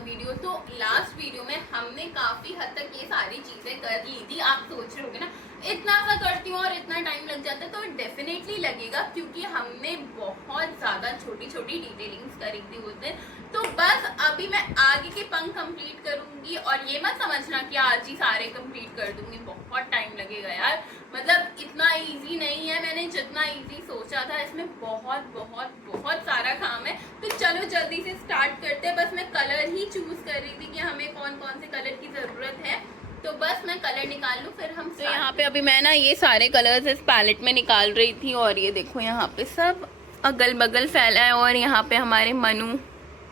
Video. तो last video में हमने काफी हद तक ये सारी चीजें कर ली थी। आप सोच रहे होगे ना इतना सा करती हूँ और इतना टाइम लग जाता है, तो डेफिनेटली लगेगा क्योंकि हमने बहुत ज्यादा छोटी छोटी डिटेलिंग्स करी थी उस दिन। तो बस अभी मैं आगे के पंख कंप्लीट करूंगी और ये मत समझना कि आज ही सारे कंप्लीट कर दूंगी, बहुत टाइम लगेगा यार। मतलब इतना इजी नहीं है, मैंने जितना इजी सोचा था इसमें बहुत बहुत बहुत सारा काम है। तो चलो जल्दी से स्टार्ट करते हैं। बस मैं कलर ही चूज कर रही थी कि हमें कौन कौन से कलर की जरूरत है, तो बस मैं कलर निकाल लूँ फिर हम। तो यहाँ पे अभी मैं ना ये सारे कलर्स इस पैलेट में निकाल रही थी और ये देखो यहाँ पे सब अगल बगल फैला है और यहाँ पे हमारे मनु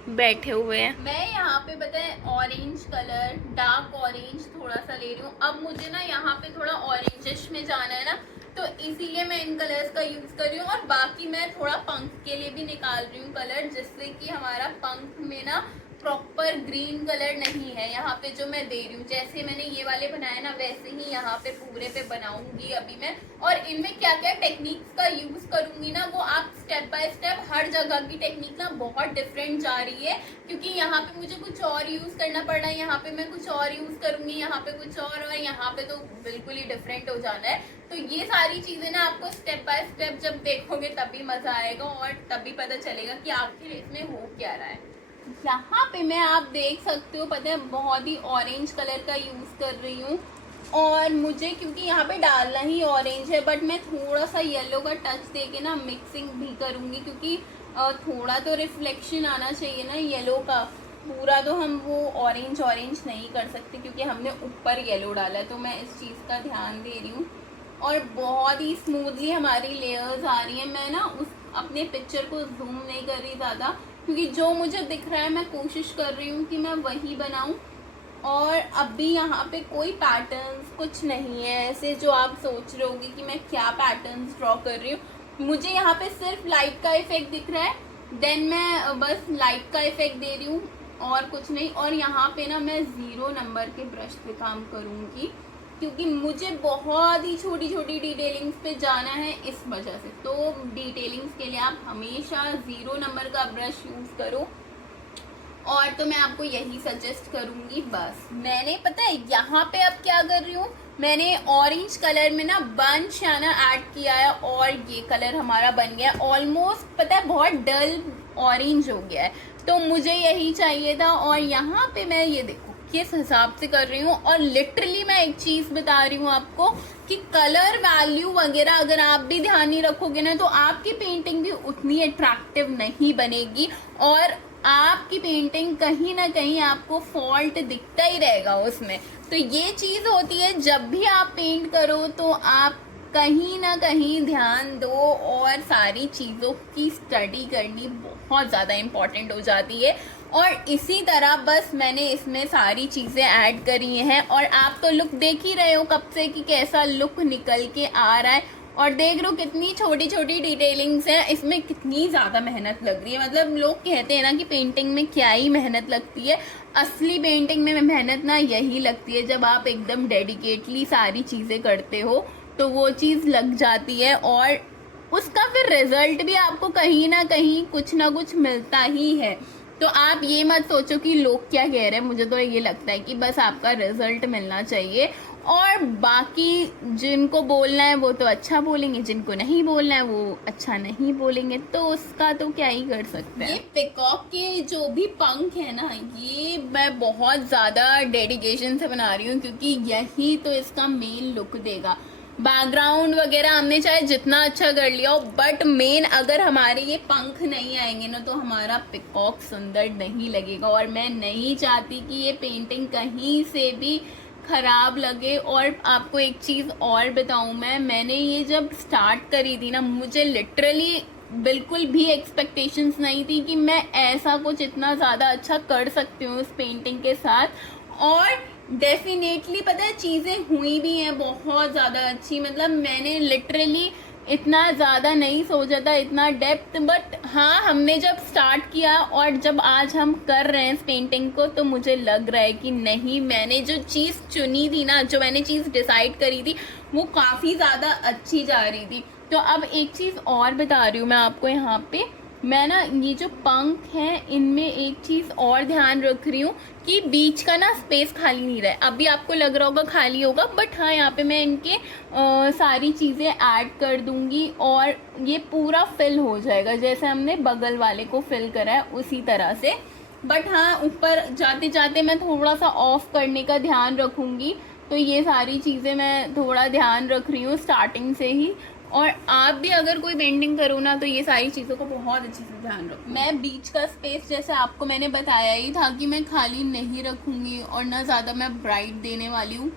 बैठे हुए हैं। मैं यहाँ पे बताए ऑरेंज कलर, डार्क ऑरेंज थोड़ा सा ले रही हूँ। अब मुझे ना यहाँ पे थोड़ा ऑरेंजिश में जाना है ना, तो इसीलिए मैं इन कलर्स का यूज कर रही हूँ। और बाकी मैं थोड़ा पंख के लिए भी निकाल रही हूँ कलर, जिससे कि हमारा पंख में ना प्रॉपर ग्रीन कलर नहीं है यहाँ पे जो मैं दे रही हूँ। जैसे मैंने ये वाले बनाए ना वैसे ही यहाँ पे पूरे पे बनाऊंगी अभी मैं। और इनमें क्या क्या टेक्निक्स का यूज करूंगी ना, वो आप स्टेप बाय स्टेप, हर जगह की टेक्निक ना बहुत डिफरेंट जा रही है, क्योंकि यहाँ पे मुझे कुछ और यूज करना पड़ रहा है, यहाँ पे मैं कुछ और यूज करूंगी, यहाँ पे कुछ और यहाँ पे तो बिल्कुल ही डिफरेंट हो जाना है। तो ये सारी चीजें ना आपको स्टेप बाय स्टेप जब देखोगे तभी मजा आएगा और तभी पता चलेगा कि आखिर इसमें हो क्या रहा है। यहाँ पे मैं आप देख सकते हो, पता है बहुत ही ऑरेंज कलर का यूज कर रही हूँ। और मुझे क्योंकि यहाँ पे डालना ही ऑरेंज है, बट मैं थोड़ा सा येलो का टच देके ना मिक्सिंग भी करूँगी, क्योंकि थोड़ा तो रिफ्लेक्शन आना चाहिए ना येलो का। पूरा तो हम वो ऑरेंज ऑरेंज नहीं कर सकते क्योंकि हमने ऊपर येलो डाला है, तो मैं इस चीज़ का ध्यान दे रही हूँ। और बहुत ही स्मूथली हमारी लेयर्स आ रही है। मैं ना उस अपने पिक्चर को जूम नहीं कर रही ज़्यादा, क्योंकि जो मुझे दिख रहा है मैं कोशिश कर रही हूँ कि मैं वही बनाऊँ। और अभी यहाँ पे कोई पैटर्न्स कुछ नहीं है ऐसे जो आप सोच रहे होगे कि मैं क्या पैटर्न्स ड्रॉ कर रही हूँ। मुझे यहाँ पे सिर्फ लाइट का इफेक्ट दिख रहा है, देन मैं बस लाइट का इफेक्ट दे रही हूँ और कुछ नहीं। और यहाँ पे ना मैं 0 नंबर के ब्रश पे काम करूँगी, क्योंकि मुझे बहुत ही छोटी छोटी डिटेलिंग्स पे जाना है इस वजह से। तो डिटेलिंग्स के लिए आप हमेशा 0 नंबर का ब्रश यूज करो, और तो मैं आपको यही सजेस्ट करूंगी। बस मैंने पता है यहाँ पे अब क्या कर रही हूँ, मैंने ऑरेंज कलर में ना बंच या ना ऐड किया है और ये कलर हमारा बन गया ऑलमोस्ट, पता है बहुत डल ऑरेंज हो गया है, तो मुझे यही चाहिए था। और यहाँ पे मैं ये देखो किस हिसाब से कर रही हूँ। और लिटरली मैं एक चीज बता रही हूँ आपको कि कलर वैल्यू वगैरह अगर आप भी ध्यान नहीं रखोगे ना, तो आपकी पेंटिंग भी उतनी अट्रैक्टिव नहीं बनेगी और आपकी पेंटिंग कहीं ना कहीं आपको फॉल्ट दिखता ही रहेगा उसमें। तो ये चीज होती है, जब भी आप पेंट करो तो आप कहीं ना कहीं ध्यान दो, और सारी चीज़ों की स्टडी करनी बहुत ज़्यादा इम्पॉर्टेंट हो जाती है। और इसी तरह बस मैंने इसमें सारी चीज़ें ऐड करी हैं और आप तो लुक देख ही रहे हो कब से कि कैसा लुक निकल के आ रहा है। और देख लो कितनी छोटी छोटी डिटेलिंग्स हैं, इसमें कितनी ज़्यादा मेहनत लग रही है। मतलब लोग कहते हैं ना कि पेंटिंग में क्या ही मेहनत लगती है, असली पेंटिंग में मेहनत ना यही लगती है जब आप एकदम डेडिकेटली सारी चीज़ें करते हो, तो वो चीज़ लग जाती है और उसका फिर रिजल्ट भी आपको कहीं ना कुछ मिलता ही है। तो आप ये मत सोचो कि लोग क्या कह रहे हैं, मुझे तो ये लगता है कि बस आपका रिजल्ट मिलना चाहिए। और बाकी जिनको बोलना है वो तो अच्छा बोलेंगे, जिनको नहीं बोलना है वो अच्छा नहीं बोलेंगे, तो उसका तो क्या ही कर सकते हैं। ये पिकॉक के जो भी पंख है ना, ये मैं बहुत ज़्यादा डेडिकेशन से बना रही हूँ, क्योंकि यही तो इसका मेन लुक देगा। बैकग्राउंड वगैरह हमने चाहे जितना अच्छा कर लिया हो, बट मेन अगर हमारे ये पंख नहीं आएंगे ना, तो हमारा पिकॉक सुंदर नहीं लगेगा। और मैं नहीं चाहती कि ये पेंटिंग कहीं से भी खराब लगे। और आपको एक चीज़ और बताऊं, मैंने ये जब स्टार्ट करी थी ना, मुझे लिटरली बिल्कुल भी एक्सपेक्टेशंस नहीं थी कि मैं ऐसा कुछ इतना ज़्यादा अच्छा कर सकती हूँ उस पेंटिंग के साथ। और डेफिनेटली पता है चीज़ें हुई भी हैं बहुत ज़्यादा अच्छी। मतलब मैंने लिटरली इतना ज़्यादा नहीं सोचा था, इतना डेप्थ, बट हाँ हमने जब स्टार्ट किया और जब आज हम कर रहे हैं इस पेंटिंग को, तो मुझे लग रहा है कि नहीं, मैंने जो चीज़ चुनी थी ना, जो मैंने चीज़ डिसाइड करी थी, वो काफ़ी ज़्यादा अच्छी जा रही थी। तो अब एक चीज़ और बता रही हूँ मैं आपको यहाँ पे मैं ना ये जो पंख है इनमें एक चीज़ और ध्यान रख रही हूँ कि बीच का ना स्पेस खाली नहीं रहे। अभी आपको लग रहा होगा खाली होगा, बट हाँ यहाँ पे मैं इनके सारी चीज़ें ऐड कर दूंगी और ये पूरा फिल हो जाएगा, जैसे हमने बगल वाले को फिल करा है उसी तरह से। बट हाँ ऊपर जाते जाते मैं थोड़ा सा ऑफ करने का ध्यान रखूंगी, तो ये सारी चीज़ें मैं थोड़ा ध्यान रख रही हूँ स्टार्टिंग से ही। और आप भी अगर कोई पेंटिंग करो ना तो ये सारी चीज़ों को बहुत अच्छे से ध्यान रखो। मैं बीच का स्पेस जैसे आपको मैंने बताया ही था कि मैं खाली नहीं रखूँगी और ना ज़्यादा मैं ब्राइट देने वाली हूँ।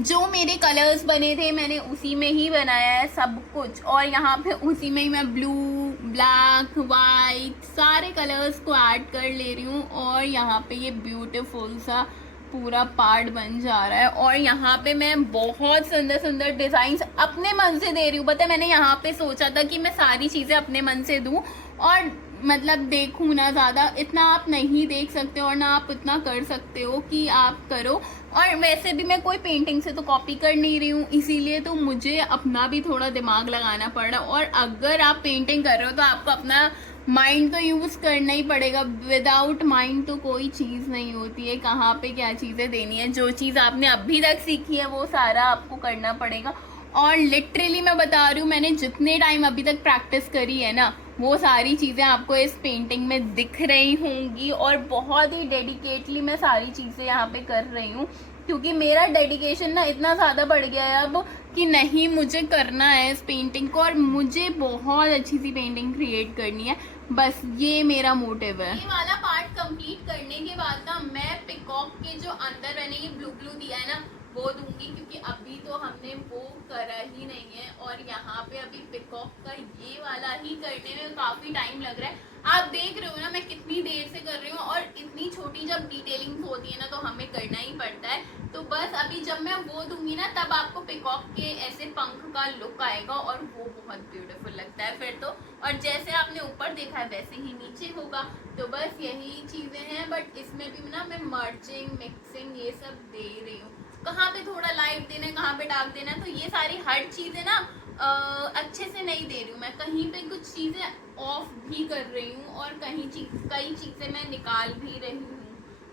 जो मेरे कलर्स बने थे मैंने उसी में ही बनाया है सब कुछ, और यहाँ पे उसी में ही मैं ब्लू, ब्लैक, वाइट सारे कलर्स को ऐड कर ले रही हूँ और यहाँ पे ये ब्यूटीफुल सा पूरा पार्ट बन जा रहा है। और यहाँ पे मैं बहुत सुंदर सुंदर डिजाइन्स अपने मन से दे रही हूँ। पता है मैंने यहाँ पे सोचा था कि मैं सारी चीज़ें अपने मन से दूँ और मतलब देखूँ ना, ज़्यादा इतना आप नहीं देख सकते और ना आप इतना कर सकते हो कि आप करो। और वैसे भी मैं कोई पेंटिंग से तो कॉपी कर नहीं रही हूँ, इसीलिए तो मुझे अपना भी थोड़ा दिमाग लगाना पड़ा। और अगर आप पेंटिंग कर रहे हो तो आपको अपना माइंड तो यूज़ करना ही पड़ेगा। विदाउट माइंड तो कोई चीज़ नहीं होती है, कहाँ पे क्या चीज़ें देनी है। जो चीज़ आपने अभी तक सीखी है वो सारा आपको करना पड़ेगा। और लिटरली मैं बता रही हूँ, मैंने जितने टाइम अभी तक प्रैक्टिस करी है ना वो सारी चीज़ें आपको इस पेंटिंग में दिख रही होंगी। और बहुत ही डेडिकेटली मैं सारी चीज़ें यहाँ पे कर रही हूँ, क्योंकि मेरा डेडिकेशन ना इतना ज़्यादा बढ़ गया है अब कि नहीं, मुझे करना है इस पेंटिंग को और मुझे बहुत अच्छी सी पेंटिंग क्रिएट करनी है। बस ये मेरा मोटिव है। ये वाला पार्ट कंप्लीट करने के बाद ना मैं पिकॉक के जो अंदर मैंने ये ब्लू ब्लू दिया है ना वो दूंगी, क्योंकि अभी तो हमने वो करा ही नहीं है। और यहाँ पे अभी पिकॉक का ये वाला ही करने में काफ़ी टाइम लग रहा है। आप देख रहे हो ना मैं कितनी देर से कर रही हूँ, और इतनी छोटी जब डिटेलिंग होती है ना तो हमें करना ही पड़ता है। तो बस अभी जब मैं वो दूंगी ना तब आपको पिकॉक के ऐसे पंख का लुक आएगा और वो बहुत ब्यूटीफुल लगता है फिर तो। और जैसे आपने ऊपर देखा है वैसे ही नीचे होगा। तो बस यही चीज़ें हैं, बट इसमें भी ना मैं मर्चिंग, मिक्सिंग ये सब दे रही हूँ। कहाँ पे थोड़ा लाइट देना है, कहाँ पे डार्क देना है, तो ये सारी हर चीज़ें ना अच्छे से नहीं दे रही हूँ मैं। कहीं पे कुछ चीज़ें ऑफ भी कर रही हूँ और कई चीज़ें मैं निकाल भी रही हूँ।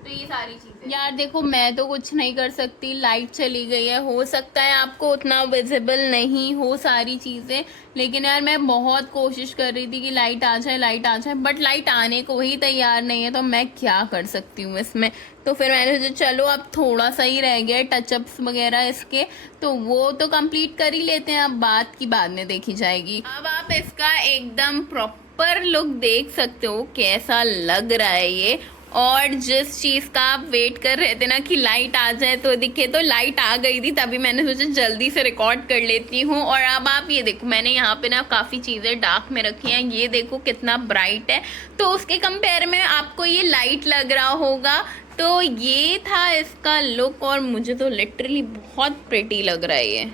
तो ये सारी चीज़ें यार देखो, मैं तो कुछ नहीं कर सकती, लाइट चली गई है। हो सकता है आपको उतना विजिबल नहीं हो सारी चीज़ें, लेकिन यार मैं बहुत कोशिश कर रही थी कि लाइट आ जाए, लाइट आ जाए, बट लाइट आने को ही तैयार नहीं है। तो मैं क्या कर सकती हूँ इसमें। तो फिर मैंने सोचा चलो अब थोड़ा सा ही रह गया टचअप्स वगैरह इसके, तो वो तो कंप्लीट कर ही लेते हैं, अब बात की बाद में देखी जाएगी। अब आप इसका एकदम प्रॉपर लुक देख सकते हो कैसा लग रहा है ये। और जिस चीज़ का आप वेट कर रहे थे ना कि लाइट आ जाए तो दिखे, तो लाइट आ गई थी, तभी मैंने सोचा जल्दी से रिकॉर्ड कर लेती हूँ। और अब आप ये देखो, मैंने यहाँ पे ना काफ़ी चीज़ें डार्क में रखी हैं। ये देखो कितना ब्राइट है, तो उसके कंपेयर में आपको ये लाइट लग रहा होगा। तो ये था इसका लुक और मुझे तो लिटरली बहुत प्रिटी लग रहा है ये।